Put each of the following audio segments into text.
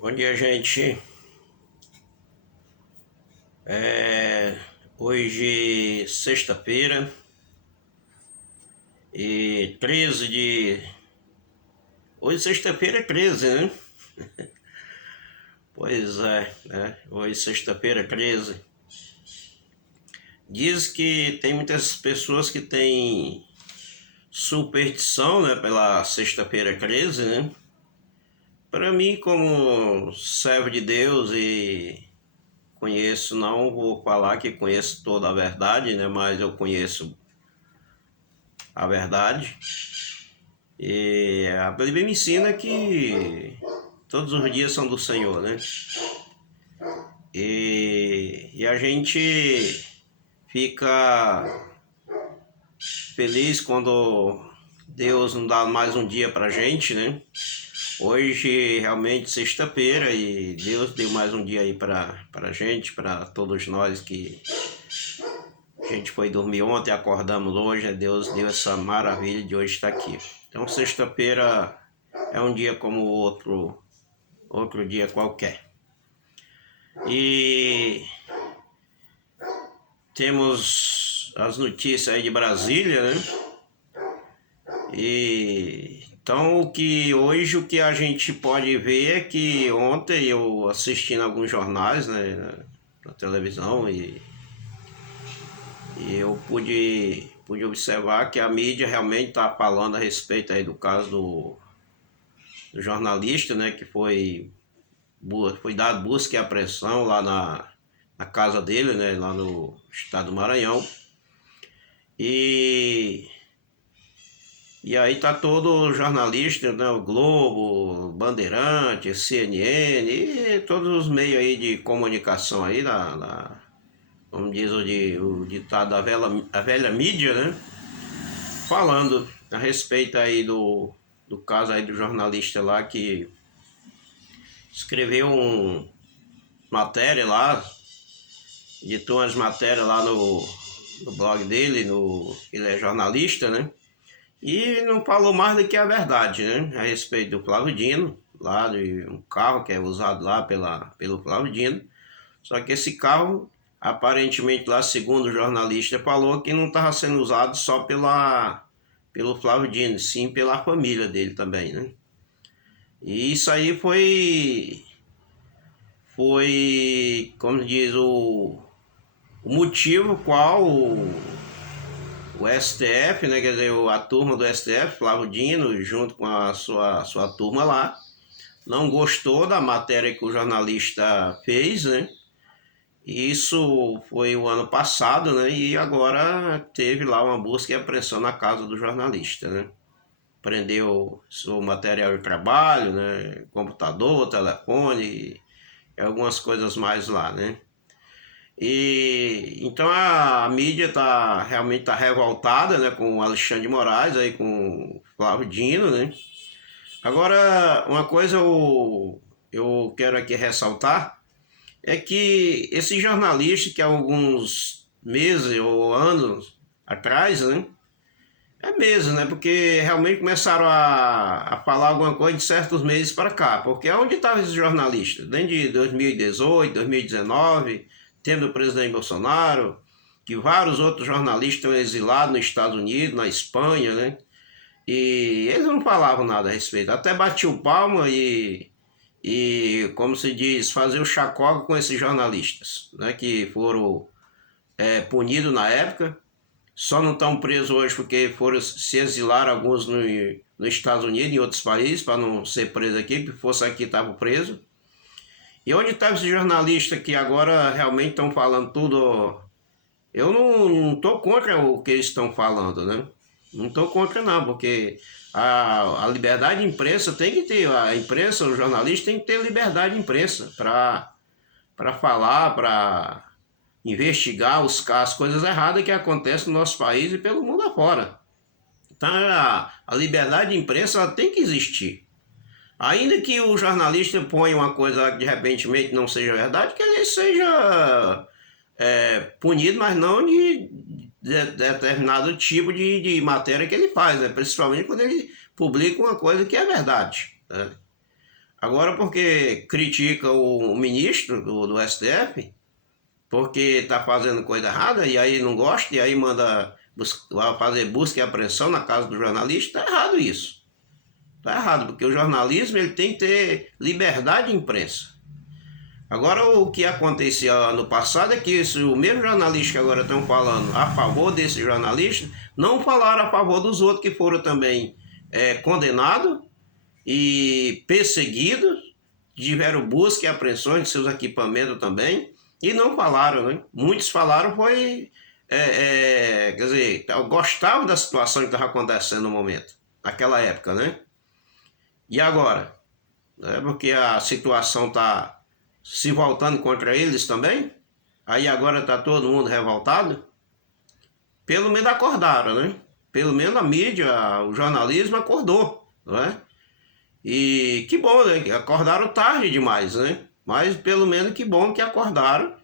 Bom dia, gente. Hoje, sexta-feira, e 13 de... Hoje, sexta-feira é 13, né? Pois é, né? Hoje, sexta-feira, 13. Diz que tem muitas pessoas que têm superstição, né? Pela sexta-feira 13, né? Para mim, como servo de Deus e conheço, não vou falar que conheço toda a verdade, né? Mas eu conheço a verdade. E a Bíblia me ensina que todos os dias são do Senhor, né? E a gente fica feliz quando Deus nos dá mais um dia pra gente, né? Hoje realmente sexta-feira e Deus deu mais um dia aí pra gente, pra todos nós que a gente foi dormir ontem, acordamos hoje, né? Deus deu essa maravilha de hoje estar aqui. Então sexta-feira é um dia como outro dia qualquer. E temos as notícias aí de Brasília, né? E então o que a gente pode ver é que ontem eu assistindo alguns jornais, né, na televisão e eu pude observar que a mídia realmente está falando a respeito aí do caso do jornalista, né, que foi dado busca e apreensão lá na casa dele, né, lá no estado do Maranhão. E aí tá todo jornalista, né, o Globo, Bandeirante, CNN e todos os meios aí de comunicação aí, como diz o ditado a velha mídia, né, falando a respeito aí do caso aí do jornalista lá que escreveu matéria lá, editou umas matérias lá no blog dele, ele é jornalista, né? E não falou mais do que a verdade, né? A respeito do Flávio Dino, lá de um carro que é usado lá pelo Flávio Dino. Só que esse carro, aparentemente lá, segundo o jornalista, falou que não estava sendo usado só pelo Flávio Dino, sim pela família dele também, né? E isso aí como diz, o motivo qual o STF, né, quer dizer, a turma do STF, Flávio Dino, junto com a sua turma lá, não gostou da matéria que o jornalista fez, né? Isso foi o ano passado, né? E agora teve lá uma busca e apreensão na casa do jornalista, né? Prendeu seu material de trabalho, né? Computador, telefone e algumas coisas mais lá, né? E então a mídia realmente tá revoltada, né, com o Alexandre de Moraes aí com o Flávio Dino, né? Agora uma coisa eu quero aqui ressaltar é que esse jornalista que há alguns meses ou anos atrás, né, é mesmo, né? Porque realmente começaram a falar alguma coisa de certos meses para cá. Porque onde estavam esses jornalistas? Desde 2018, 2019, tendo o presidente Bolsonaro, que vários outros jornalistas estão exilados nos Estados Unidos, na Espanha, né? E eles não falavam nada a respeito. Até batiam palma e como se diz, fazer o chacota com esses jornalistas, né? Que foram punidos na época. Só não estão presos hoje porque foram se exilar alguns nos Estados Unidos e em outros países para não ser preso aqui, porque fosse aqui estavam presos. E onde estava esse jornalista que agora realmente estão falando tudo? Eu não estou contra o que eles estão falando, né? Não estou contra não, porque a liberdade de imprensa tem que ter, a imprensa, o jornalista tem que ter liberdade de imprensa para falar, para investigar as coisas erradas que acontecem no nosso país e pelo mundo afora. Então a liberdade de imprensa ela tem que existir. Ainda que o jornalista ponha uma coisa que de repente não seja verdade, que ele seja punido, mas não de determinado tipo de matéria que ele faz, né? Principalmente quando ele publica uma coisa que é verdade, né? Agora porque critica o ministro do STF, porque está fazendo coisa errada, e aí não gosta, e aí manda fazer busca e apreensão na casa do jornalista, está errado isso. Está errado, porque o jornalismo ele tem que ter liberdade de imprensa. Agora, o que acontecia no passado é que o mesmo jornalista que agora estão falando a favor desse jornalista, não falaram a favor dos outros que foram também condenados e perseguidos, tiveram busca e apreensões de seus equipamentos também, e não falaram, né? Muitos falaram quer dizer, gostavam da situação que estava acontecendo no momento, naquela época, né? E agora? Porque a situação está se voltando contra eles também, aí agora está todo mundo revoltado. Pelo menos acordaram, né? Pelo menos a mídia, o jornalismo acordou, não é? E que bom, né? Acordaram tarde demais, né? Mas pelo menos que bom que acordaram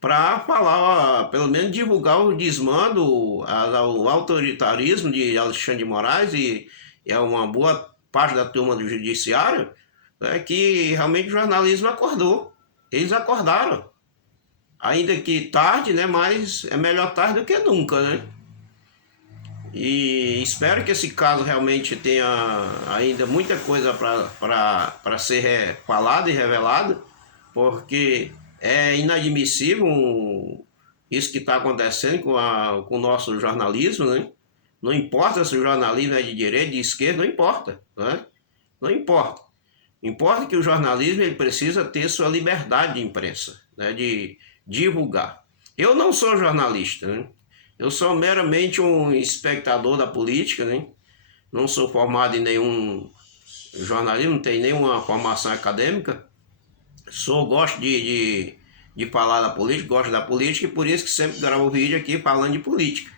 para falar, pelo menos divulgar o desmando, o autoritarismo de Alexandre de Moraes e é uma boa parte da turma do judiciário, que realmente o jornalismo acordou. Eles acordaram. Ainda que tarde, né? Mas é melhor tarde do que nunca, né? E espero que esse caso realmente tenha ainda muita coisa para ser falado e revelado, porque é inadmissível isso que está acontecendo com o nosso jornalismo, né? Não importa se o jornalismo é de direita, de esquerda, não importa, né? Não importa. Importa que o jornalismo ele precisa ter sua liberdade de imprensa, né? De divulgar. Eu não sou jornalista, né? Eu sou meramente um espectador da política, né? Não sou formado em nenhum jornalismo, não tenho nenhuma formação acadêmica. Gosto de falar da política, gosto da política e por isso que sempre gravo vídeo aqui falando de política.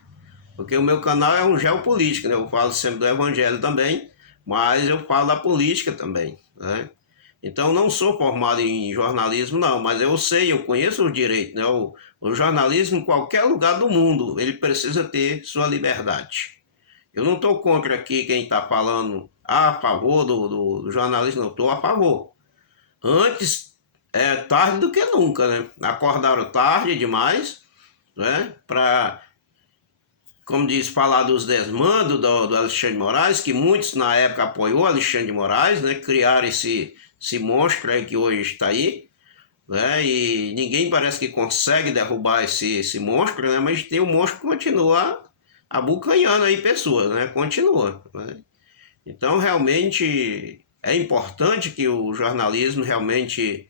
Porque o meu canal é um geopolítica, né? Eu falo sempre do evangelho também, mas eu falo da política também, né? Então não sou formado em jornalismo não, mas eu sei, eu conheço o direito, né? O jornalismo em qualquer lugar do mundo, ele precisa ter sua liberdade. Eu não estou contra aqui quem está falando a favor do jornalismo, não, estou a favor. Antes é tarde do que nunca, né? Acordaram tarde demais, né? Para, como diz, falar dos desmandos do Alexandre de Moraes, que muitos na época apoiou Alexandre de Moraes, né? Criaram esse monstro aí que hoje está aí, né? E ninguém parece que consegue derrubar esse monstro, né? Mas tem um monstro que continua abocanhando aí pessoas, né? Continua, né? Então realmente é importante que o jornalismo realmente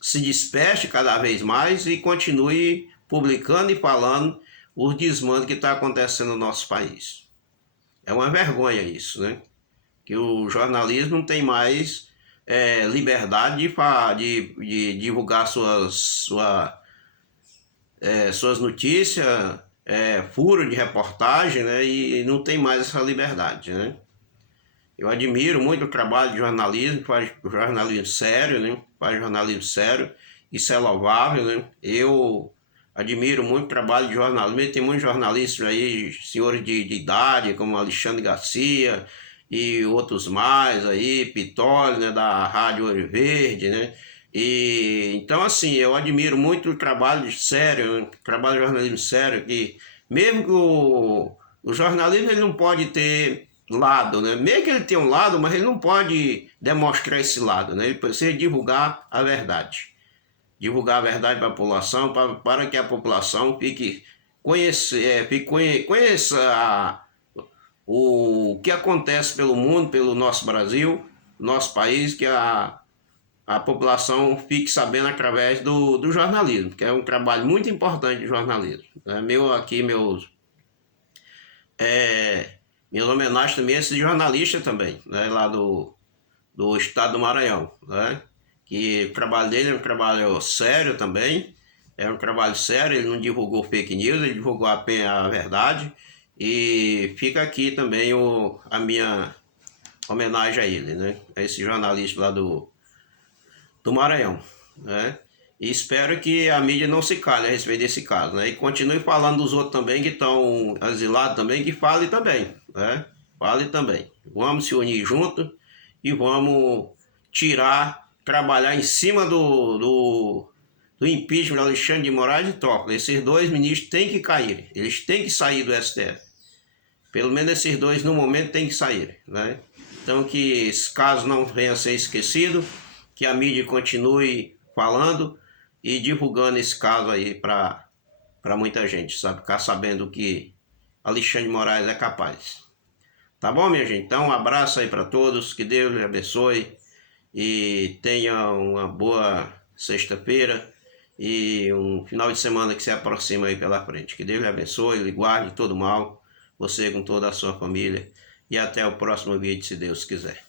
se desperte cada vez mais e continue publicando e falando os desmandos que está acontecendo no nosso país. É uma vergonha isso, né? Que o jornalismo não tem mais liberdade de divulgar suas notícias, furo de reportagem, né? E não tem mais essa liberdade, né? Eu admiro muito o trabalho de jornalismo, faz jornalismo sério, né? Faz jornalismo sério, isso é louvável, né? Eu admiro muito o trabalho de jornalismo, tem muitos jornalistas aí, senhores de idade, como Alexandre Garcia e outros mais aí, Pitoli, né, da Rádio Ouro Verde, né? E então assim, eu admiro muito o trabalho sério, né? O trabalho de jornalismo sério, que mesmo que o jornalismo ele não pode ter lado, né? Mesmo que ele tenha um lado, mas ele não pode demonstrar esse lado, né? Ele precisa divulgar a verdade. Divulgar a verdade para a população, para que a população conheça o que acontece pelo mundo, pelo nosso Brasil, nosso país, que a população fique sabendo através do jornalismo, que é um trabalho muito importante de jornalismo. Minhas homenagens também a esse jornalista também, né, lá do estado do Maranhão, né, que o trabalho dele é um trabalho sério também, é um trabalho sério, ele não divulgou fake news, ele divulgou apenas a verdade, e fica aqui também a minha homenagem a ele, né, a esse jornalista lá do Maranhão, né, e espero que a mídia não se cale a respeito desse caso, né? E continue falando dos outros também que estão asilados também, que fale também, né? Fale também. Vamos se unir junto e vamos trabalhar em cima do impeachment de Alexandre de Moraes e Toffoli. Esses dois ministros têm que cair, eles têm que sair do STF. Pelo menos esses dois, no momento, têm que sair, né? Então, que esse caso não venha a ser esquecido, que a mídia continue falando e divulgando esse caso aí para muita gente, sabe? Ficar sabendo que Alexandre de Moraes é capaz. Tá bom, minha gente? Então, um abraço aí para todos, que Deus lhe abençoe e tenha uma boa sexta-feira e um final de semana que se aproxima aí pela frente. Que Deus lhe abençoe, lhe guarde todo mal, você com toda a sua família, e até o próximo vídeo, se Deus quiser.